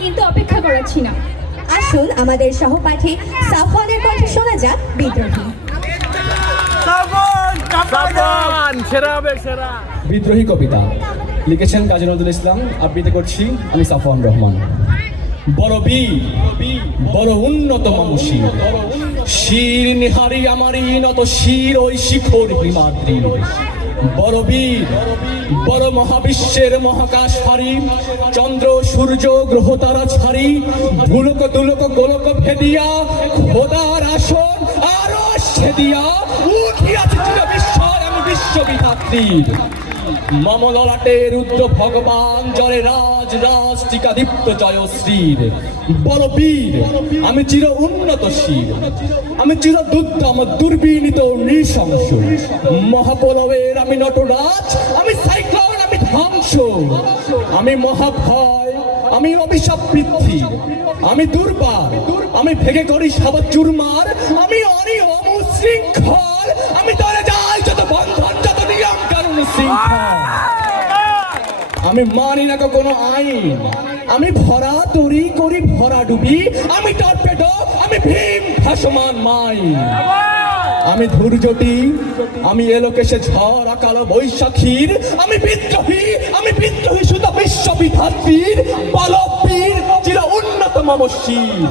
কিন্তু অপেক্ষা করাচ্ছি না। আসুন আমাদের সহপাঠী সাফওয়ানের কণ্ঠে শোনা যাক বিদ্রোহী। সাবান সেরা হবে সেরা। বিদ্রোহী কবিতা। লিখেছেন কাজী নজরুল ইসলাম। আবৃত্তি করছি আমি সাফওয়ান রহমান। বড় বীর বড় উন্নত মমশির শির নিহারি আমারই নত শির ওই শিখর হিমাদ্রি। বড় বীর, বড় মহাবিশ্বের মহাকাশ হারি চন্দ্র, সূর্য, গ্রহ, তারা ছাড়ি ধুলক দুলক, গোলক, ভেদিয়া, খোদার আসন আরও সেদিয়া উঠিয়াছে বিশ্বর আমি মম ললাটে রুদ্র ভগবান জলে রাজ রাজ টিকা দীপ্ত জয়শ্রীর বড় বীর আমি চির উন্নত শির। আমি চির দুর্দম, দুর্বিনীত নৃশংস। মহাপলবের আমি নটরাজ, আমি সাইক্লোন, আমি ধ্বংস। আমি মহাভয়, আমি অভিশাপ বৃদ্ধি। আমি দুর্বার, আমি ভেঙে করি সব চুরমার আমি অনিয়ম শৃঙ্খল। আমি মানি না কোনো আইন। আমি ভরা তরি করি, ভরা ডুবি। আমি টর্পেডো আমি ভীম ভাসমান মাই। আমি ধৈর্যটি আমি এলোকেশে ঝড়, আকাল বৈশাখীর। আমি বিদ্রোহী আমি বিদ্রোহী শুধু বিশ্ববিধাত্রীর। বলবীর চির উন্নত মমশীর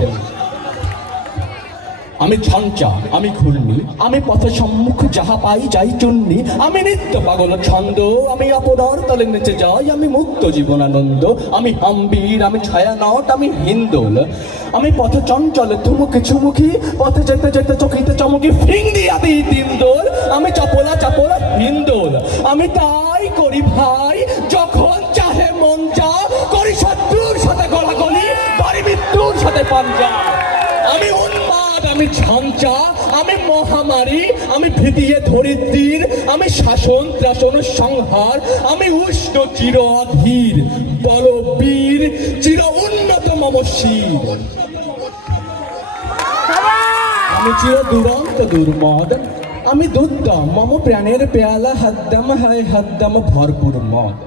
আমি ঝঞ্চা আমি ঘূর্ণি, আমি পথে সম্মুখ যাহা পাই যাই চুন্নি আমি নিত্য পাগল ছন্দ, আমি অপরার তলে নেচে যাই, আমি মুক্ত জীবনানন্দ। আমি হাম্বির আমি ছায়ানট, আমি হিন্দোল। আমি পথ চঞ্চল থুমুকি ছুমুখি পথে যেতে যেতে চকিতে চমকি ফিং দিয়া দিই তিনদোল আমি চপলা চাপলা হিন্দোল। আমি তাই করি ভাই, যখন চাহে মন যা, করি শত্রুর সাথে গলাগলি করি মৃত্যুর সাথে পাঞ্জা। আমি উন্মাদ আমি ঝঞ্চা আমি মহামারী, আমি ভিতিয়ে ধরিত্রীর, আমি শাসন ত্রাসন সংহার, আমি উষ্ণ চির অধীর বল বীর চির উন্নত মম শির আমি চির দুরন্ত দুর্মদ, আমি দুর্দম, মম প্রাণের পেয়ালা, হাদ্দাম হায় হাদ্দাম ভরপুর মদ।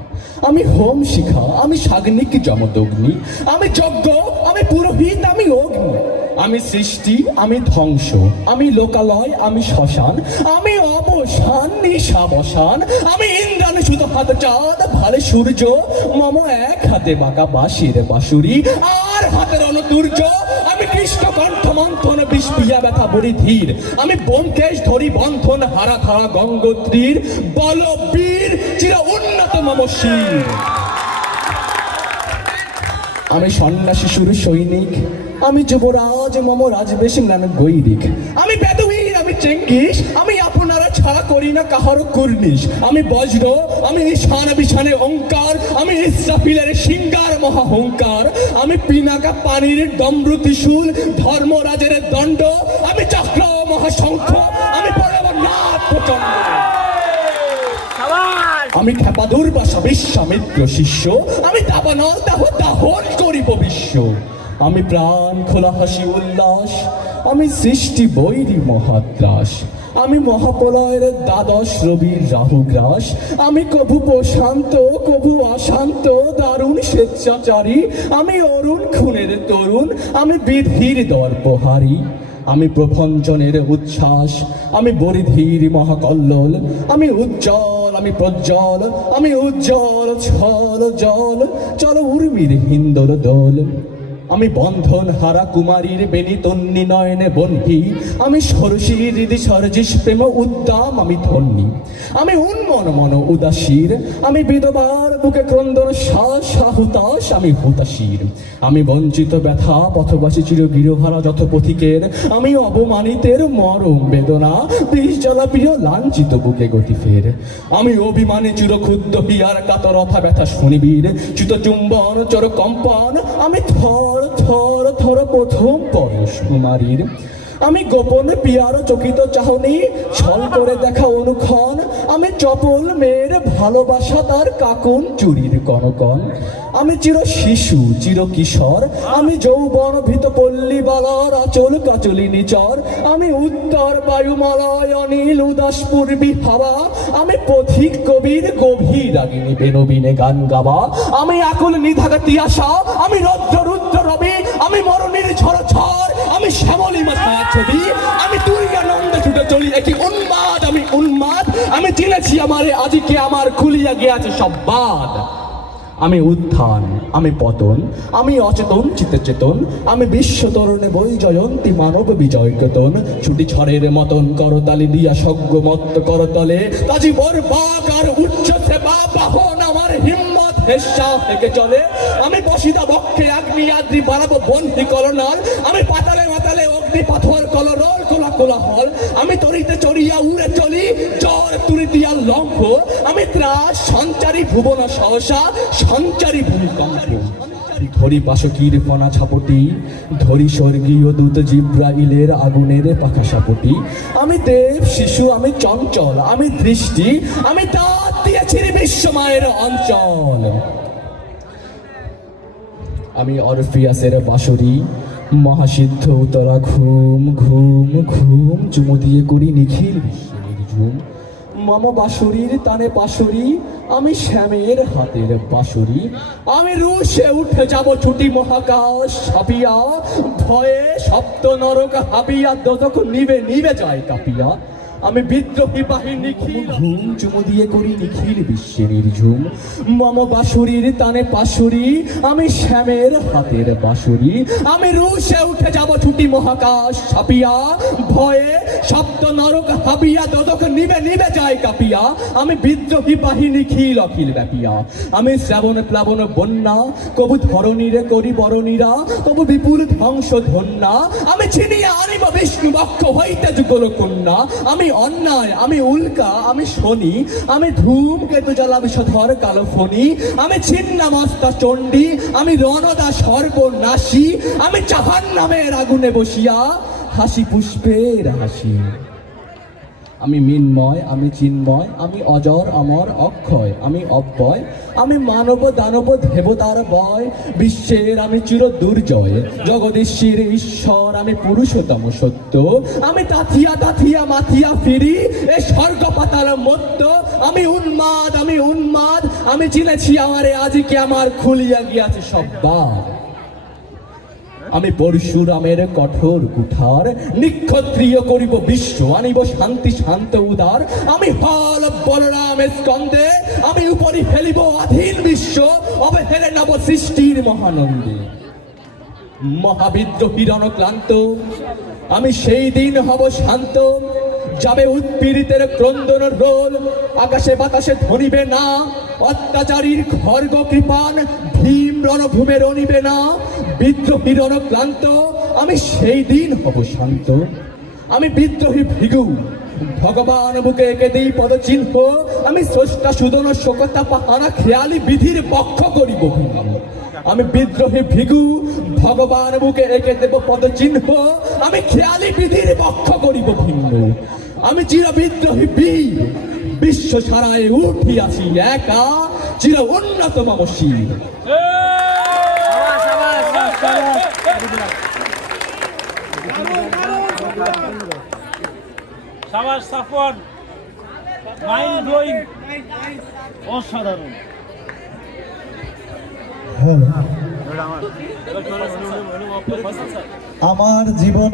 আমি হোম শিখা, আমি সাগ্নিক জমদগ্নি, আমি যজ্ঞ, আমি পুরোহিত, আমি অগ্নি। আমি সৃষ্টি, আমি ধ্বংস, আমি লোকালয়, আমি শ্মশান, আমি অবসান, নিশাবসান, আমি ইন্দ্রাণী সুত হাত চাঁদ, ভালে সূর্য, মম এক হাতে বাঁকা বাঁশির বাঁশুরি, আর হাতের অনুদূর্য আমি কৃষ্ণ কণ্ঠ মন্থন বিষ্পিয়া ব্যথা বড়ি ধীর, আমি বোমকেশ ধরি বন্ধন হারা থারা গঙ্গোত্রীর বল বীর চির উন্নত মম শির। আমি সন্ন্যাসী সুর সৈনিক আমি যুবরাজ মম রাজবেশী নামে গৈরিক আমি বেদুইন আমি চেঙ্গিস আমি আপনারা ছাড়া করি না কাহারও কুর্নিশ। আমি বজ্র আমি ঈশান বিছানে ওঙ্কার আমি ইসরাফিলের সিঙ্গার মহাহংকার। আমি পিনাকা পানির ডম্রু ত্রিশূল ধর্মরাজের দণ্ড। আমি চক্র মহাশঙ্খ আমি পড়ব নাথ প্রচণ্ড আমি খেপাদুর বাসা বিশ্বামিত্র শিষ্য। আমি দাবানল দাহ দাহন করিব বিশ্ব। আমি প্রাণ খোলা হাসি উল্লাস, আমি সৃষ্টি বৈরি মহাত্রাস। আমি মহাপ্রলয়ের দ্বাদশ রবির রাহুগ্রাস। আমি কভু প্রশান্ত, কভু অশান্ত, দারুণ স্বেচ্ছাচারী। আমি অরুণ খুনের তরুণ, আমি বিধির দর্পহারী। আমি প্রভঞ্জনের উচ্ছ্বাস, আমি বরিধীর মহাকল্লোল। আমি উজ্জ্বল, আমি প্রজ্জ্বল, আমি উজ্জ্বল ছল জল। চল উর্মির হিন্দোল দোল। আমি বন্ধন হারা কুমারীর বেনি তন্নি নয়নে বন্ধি আমি সরসীর হৃদি সরজিস প্রেম উদ্দাম, আমি ধন্যি। আমি উন্মন মন উদাসীর। আমি বিধবার বুকে ক্রন্দন শ্বাস আমি হুতাশীর। আমি বঞ্চিত ব্যথা, পথবাসী চির গৃহহারা যত পথিকের আমি অবমানিতের মরম বেদনা, বিষ প্রিয় লাঞ্ছিত বুকে গতি ফের আমি অভিমানী চির ক্ষুদ্র হিয়ার কাতরথা ব্যথা শুনিবীর। চিত চুম্বন চর কম্পন আমি থর থর থর থর প্রথম পরশ কুমারীর। আমি গোপনে পিয়ার চকিত চাহনি, ছল করে দেখা অনুক্ষণ। আমি চপল মেয়ের ভালোবাসা তার কাকুন চুরির কনকন। আমি চির শিশু, চির কিশোর। আমি যৌবন ভীত পল্লী বালার আচল কাচলি নিচর। আমি উত্তর বায়ুমালয়, অনিল উদাস পূর্বী হাওয়া। আমি পথিক কবির, গভীর রাগিনী বেনবিনে গান গাওয়া। আমি আকুল নিধাগা তিয়াসা। আমি রৌদ্র রুদ্র রবি। আমি মরণের ঝড় ঝড়। আমি শ্যামলী মাথা ছবি। আমি দুর্গা নন্দ ছুটে চলি একই উন্মাদ। আমি উন্মাদ। আমি চিনেছি আমারে, আজকে আমার খুলিয়া গিয়াছে সব বাদ। আমি উত্থান, আমি পতন, আমি অচেতন চিত্তে চেতন আমি বিশ্ব তরণে বই জয়ন্তী, মানব বিজয় কেতন। ছুটি ছড়ের মতন করতালি দিয়া সজ্ঞ মত্ত করতলে তাজি বর বাক আর উচ্চ সেবা বাহন আমার হিম্মত, হেসা থেকে চলে। আমি বসিদা বক্ষে আগ্নি আদ্রি বাড়াবো বন্দি কলনাল আমি পাতালে মাতালে অগ্নি ভুবন সহসা সঞ্চারী ভূমিকম্প। ধরি পাশকির ফনা ছাপটি, ধরি স্বর্গীয় দূত জিব্রাইলের আগুনের পাখা সাপটি আমি দেব শিশু, আমি চঞ্চল, আমি দৃষ্টি, আমি দাঁত দিয়েছি বিশ্বমায়ের অঞ্চল। আমি অরফিয়াসের বাঁশরি, মহাসিদ্ধ উতরা ঘুম ঘুম ঘুম, চুমু দিয়ে করি নিখিল বিশ্বের ঝুম। মম বাঁশরীর তানে পাশুরি আমি শ্যামের হাতের বাসুরি। আমি রুশে উঠে যাব ছুটি মহাকাশ ছাপিয়া ভয়ে সপ্ত নরক হাবিয়া, দোদক নিবে নিবে যায় কাপিয়া। আমি বিদ্রোহী বাহিনী ঘুম চুমু দিয়ে করি নিখিল বিশ্বে নির্ঝুম। মম বাঁশুরির তানে পাশুরি আমি শ্যামের হাতের বাঁশুরি। আমি রুশে উঠে যাব ছুটি মহাকাশ ছাপিয়া। ভয়ে সপ্ত নরক হাবিয়া দোদক নিবে নিবে যায় কাপিয়া। আমি বিদ্রোহী বাহিনী খিল অখিল ব্যাপিয়া। আমি শ্রাবণ প্লাবন বন্যা কবু ধরণীর করি বরণীরা তবু বিপুল ধ্বংস ধন্যা। আমি ছিনিয়া আনিব বিষ্ণু বক্ষ হইতে যুগল কন্যা। আমি অন্যায়, আমি উল্কা, আমি শনি, আমি ধূম কেতু জ্বালা বিষধর কালো ফনি আমি ছিন্নামস্তা চণ্ডী, আমি রণদা সর্বনাশী, আমি চাহান নামের আগুনে বসিয়া হাসি পুষ্পের হাসি। আমি মিনময়, আমি চিন্ময়, আমি অজর, অমর, অক্ষয়, আমি অব্যয়, আমি মানব, দানব, দেবতার বয়, বিশ্বের আমি চির দুর্জয়, জগদীশ্বর, ঈশ্বর, আমি পুরুষোত্তম সত্য, আমি তাথিয়া তাথিয়া, মাথিয়া ফিরি, এ স্বর্গ পাতার মত্ত, আমি উন্মাদ আমি উন্মাদ, আমি চিনেছি আমারে, আজকে আমার খুলিয়া গিয়াছে সব দ্বার আমি পরশুরামের কঠোর কুঠার, নিক্ষত্রিয় করিব বিশ্ব আনিব শান্তি, শান্ত উদার। আমি হল বলরাম স্কন্দে আমি উপরি ফেলিব অধীন বিশ্ব, অবহেলে নব সৃষ্টির মহানন্দে। মহাবিদ্রোহীর অনক্লান্ত আমি সেই দিন হব শান্ত যাবে উৎপীড়িতের ক্রন্দন রোল। আকাশে বাতাসে ধরিবে না। অত্যাচারীর খর্গ কৃপান ভীম রণভূমে রণিবে না। বিদ্রোহী রণক্লান্ত আমি সেই দিন হব শান্ত। আমি বিদ্রোহী ভিগু, ভগবান বুকে এঁকে দিই পদচিহ্ন। আমি স্রষ্টা সুদন শোকতা পাহারা খেয়ালি বিধির পক্ষ করিব। আমি বিদ্রোহী ভিগু, ভগবান বুকে এঁকে দেব পদচিহ্ন। আমি খেয়ালি বিধির পক্ষ করিব ভিন্ন আমি চির বিদ্রোহী বীর বিশ্ব সারায় উঠিয়াছি একা চির উন্নত মম সাবাস সাফন মাইন্ড ব্লোয়িং অসাধারণ। আমার জীবনে